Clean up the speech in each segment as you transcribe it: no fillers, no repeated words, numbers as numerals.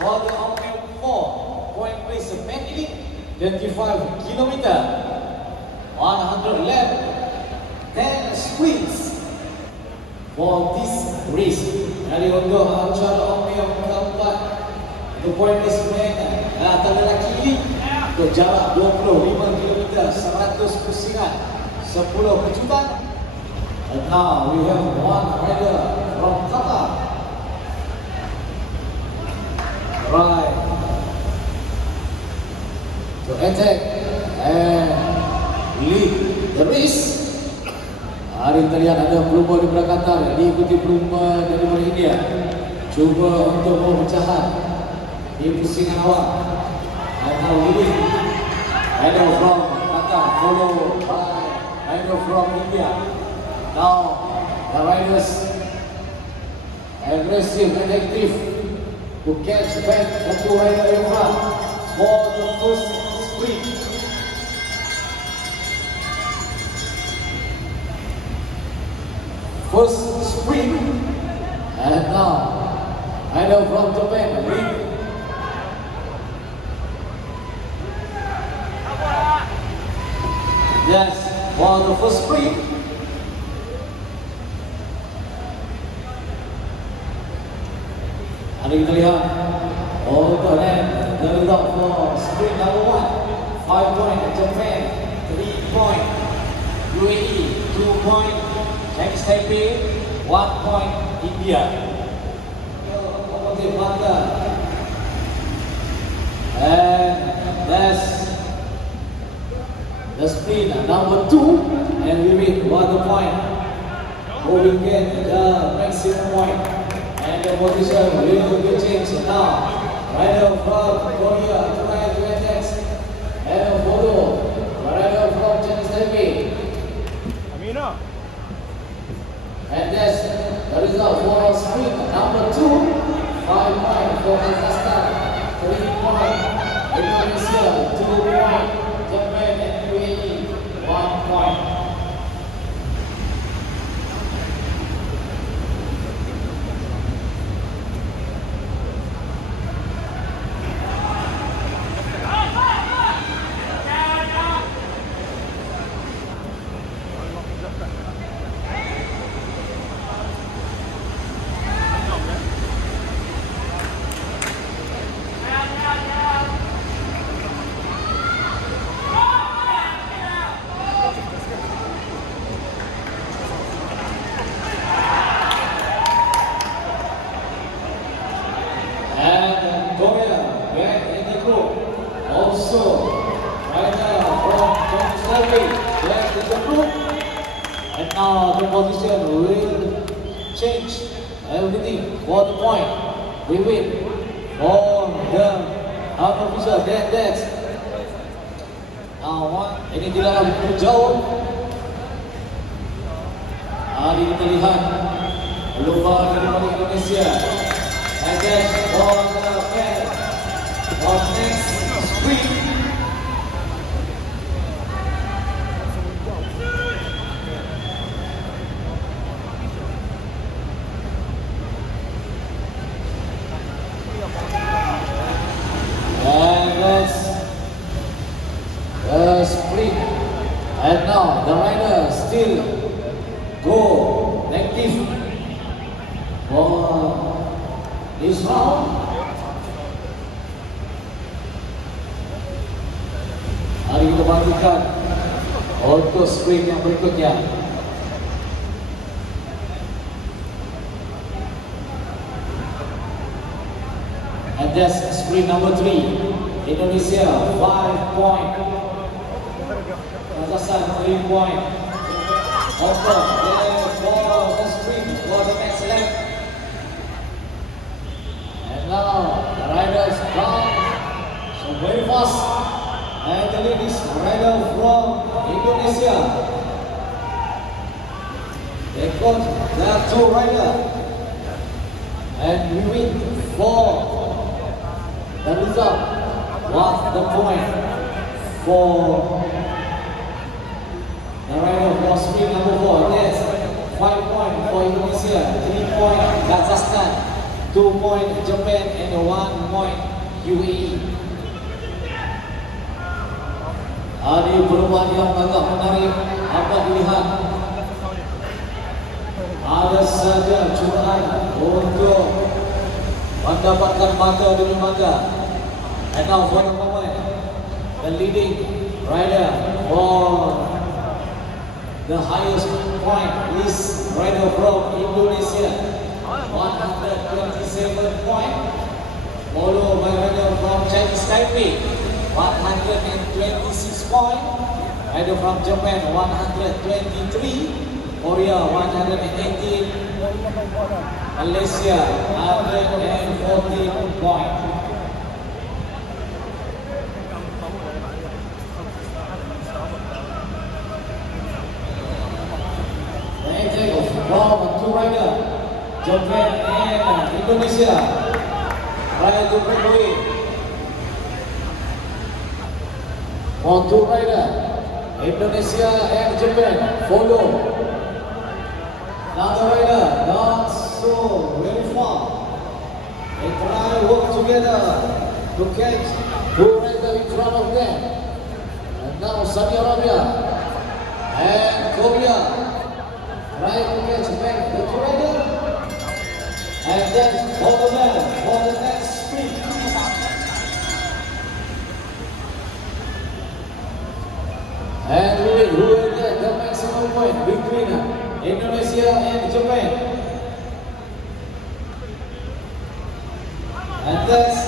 for the Omnium 4-point race men elite 25 kilometer, 100 lap, 10 sprints for this race. Jadi untuk acara Omnium keempat, untuk point race men tanda lelaki elite untuk jarak 25 km, 100 pusingan, 10 kejutan. And now we have one rider from Qatar. Right. To attack and lead the race. Hari kita lihat ada pelumba daripada Qatar, diikuti pelumba daripada India. Cuba untuk pemecahan di pusingan awal. And now leading rider from Qatar, followed by rider from India. Now the riders aggressive and active to catch back the two riders in front for the first sprint. First sprint, and now rider from Japan lead. Yes, for the first sprint. Hari kita lihat untuk the result for sprint number 1, 5 point Japan, 3 point UAE, 2 point Chinese Taipei, 1 point India. And that's the sprint number 2, and we win 1 point. We get the maximum point. And the position will be changed now. Rider from Korea to ride the next. And follow rider from Chinese Taipei. Amina. And that's the result for sprint number 2. 5 points for Kazakhstan, 3 points Indonesia, 2 points Japan and UAE, 1 point. Also, rider from Chinese Taipei left in the group, and now the position will change everything for the point. We win for the unofficial that's now ini tidak begitu jauh. Hari kita lihat pelumba dari Indonesia. And that's for the man on next sprint. And that's the sprint. And now the rider still go active for this round. Hari kita bangkitkan untuk sprint yang berikutnya. And that's sprint number 3. Indonesia 5 point. Kazakhstan 3 point. Over there for the sprint for the next lap. And now the riders come so very fast. And the ladies rider from Indonesia. They got their 2 rider. And we win for the result. What's the point for the rider for sprint number 4? Yes, 5 points for Indonesia, 3 points Kazakhstan, 2 point Japan and 1 point UAE. Ada perubahan yang agak menarik. Apa dilihat? Ada saja cubaan untuk mendapatkan mata demi mata. And now for the moment, the leading rider for the highest point is rider from Indonesia, 127 point, followed by rider from Chinese Taipei, 126 point, rider from Japan, 123, Korea, 118, Malaysia, 114 point. From two rider, Japan and Indonesia, rider to break away. For two rider, Indonesia and Japan follow. Another rider, not so very far. They try to work together to catch two rider in front of them. And now Saudi Arabia and Korea try to catch back the two rider. And that's for the man for the next sprint. And who will get the maximum point between Indonesia and Japan. And that's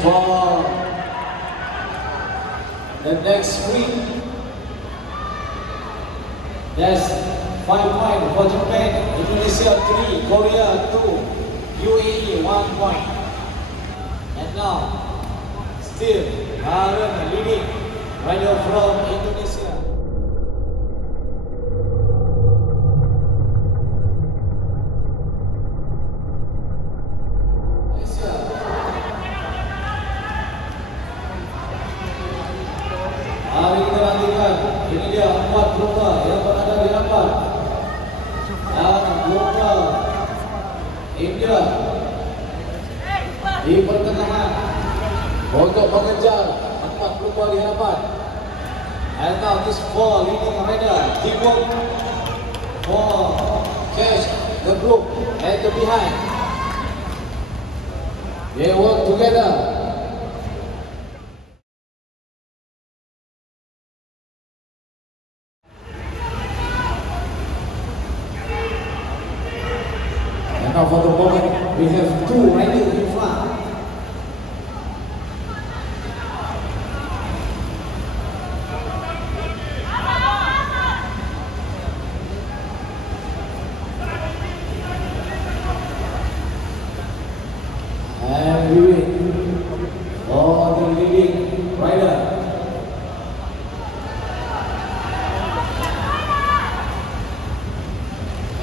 for the next week. That's 5 points for Japan, Indonesia 3, Korea 2, UAE 1 point. And now, still Harun leading rider from Indonesia. Hari kita nantikan, ini dia 4 global yang berada di hadapan. Dan global India di pertengahan untuk mengejar 4 global di hadapan. And now this 4 leading rider teamwork for catch the group at the behind. They work together. Now for the moment, we have 2 riders in front. And we wait for the leading rider.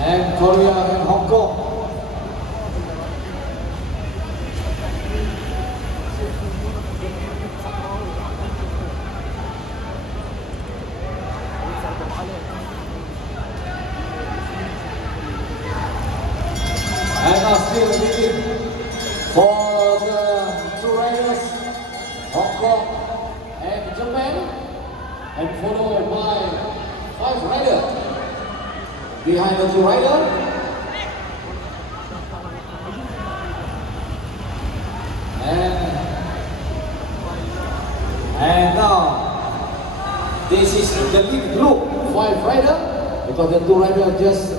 And Korea and Hong Kong. And now still leading for the 2 riders, Hong Kong and Japan, and followed by 5 riders behind the 2 riders. And now this is the lead group, 5 riders, because the 2 riders just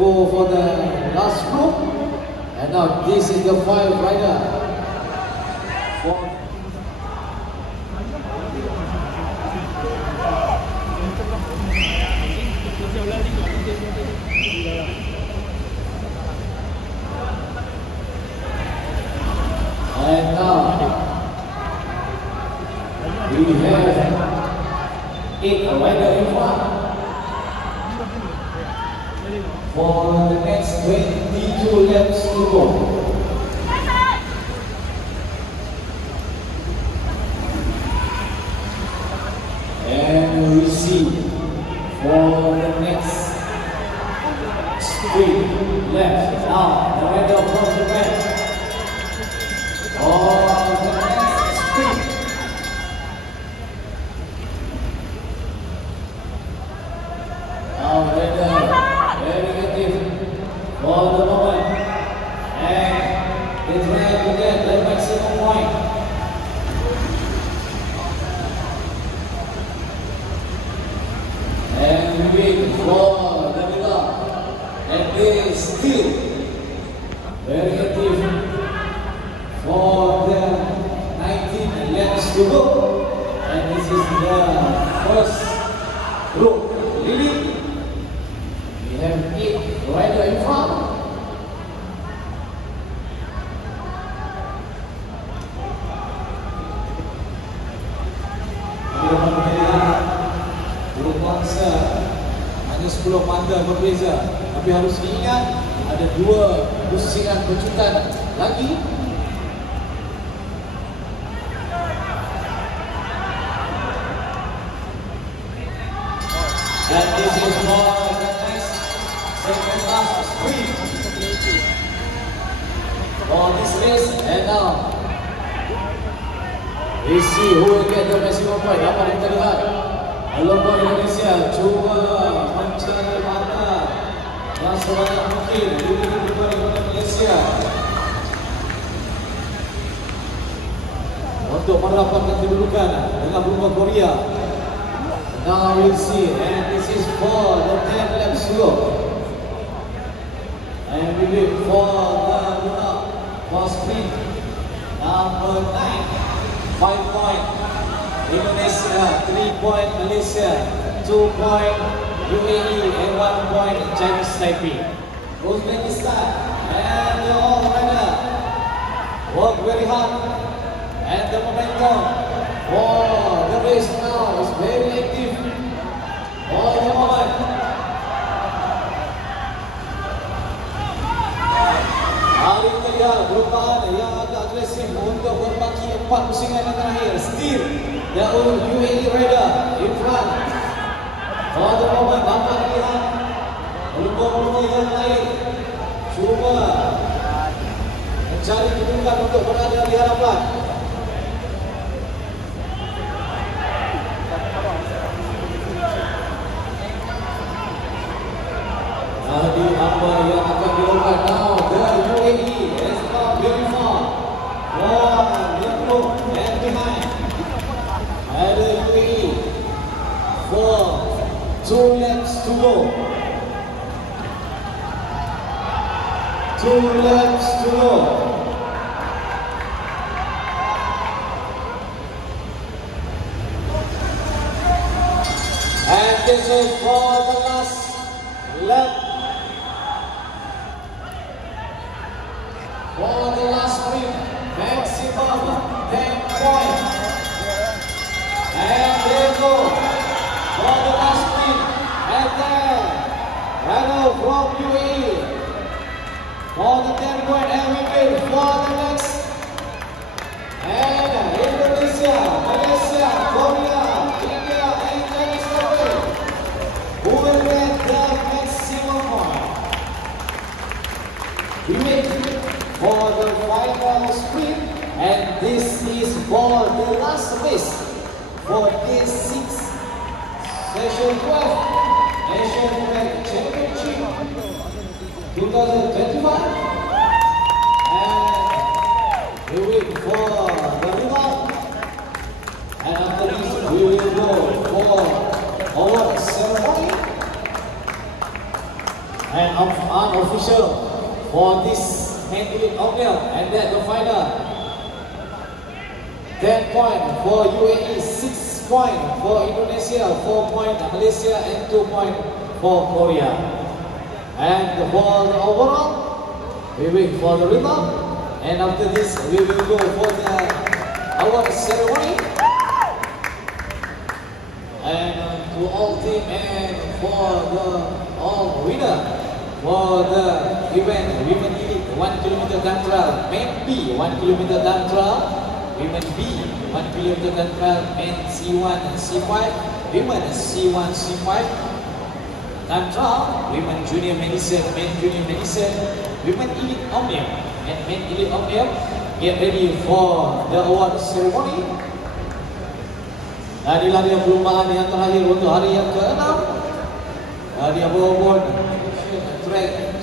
go for the last group. And now this is the 5 rider. And now we have 8 riders in front. For the next 22 laps to go. And we'll see for the next sprint left. Now, the rider from Japan. For the next sprint. Now, rider very active for the moment. And they try to get the maximum point. And we wait for the middle. And they still very active for the 19 laps to go. And this is the first group leading. We have 8 riders in front. Hanya 10 manda berbeza, tapi harus diingat ada 2 pusingan kejutan lagi. And this is for the next second last sprint for this race. And now we see who will get the maximum point. Apa yang kita lihat? Logo Indonesia cuba mencari mata yang sebanyak mungkin di Malaysia untuk mendapatkan kedudukan dengan berupa Korea. Now we'll see, and this is for the 10 laps to go. And we wait for the runner for sprint number 9, 5 point. Indonesia, 3 point Malaysia, 2 point UAE, and 1 point Chinese Taipei. Uzbekistan and the all-rider work very hard, and the momentum for the race now is very active for the moment. Hari ini lihat perubahan yang agak agresif untuk berbaki 4 pusingan yang terakhir. Still, the UAE rider in front. For the moment, dapat lihat pelumba-pelumba yang lain cuba mencari kedudukan untuk berada di hadapan. Jadi apa yang akan dilakukan now? The UAE has come very far. One group and behind. And the UAE for 2 laps to go. 2 laps to go. And this is for the last lap. For the last sprint, maximum 10 points. And there go for the last sprint. And then, runner from UAE for the 10 point. And we wait for the next. And Indonesia, Malaysia, Korea, India, and Chinese Taipei, who will get the maximum point. We wait for the final sprint, and this is for the last race for this 6th session 12 Asian Track Championship 2025. And we wait for the result, and after this we will go for our ceremony and unofficial for this handling outlet, and then the final 10 point for UAE, 6 point for Indonesia, 4 point Malaysia, and 2 point for Korea. And for the overall, we wait for the result, and after this we will go for the award ceremony. And to all team and for the all winner for the event Women Elite 1 km time trial, Men B 1 km time trial, Women B 1 km time trial, Men C1 and C5, Women C1, C5. Time trial, Women Junior Medicine, Men Junior Medicine, Women Elite Omnium, and Men Elite Omnium. Get ready for the award ceremony. Dan lari perlombaan yang terakhir untuk hari yang ke-6. Dari award track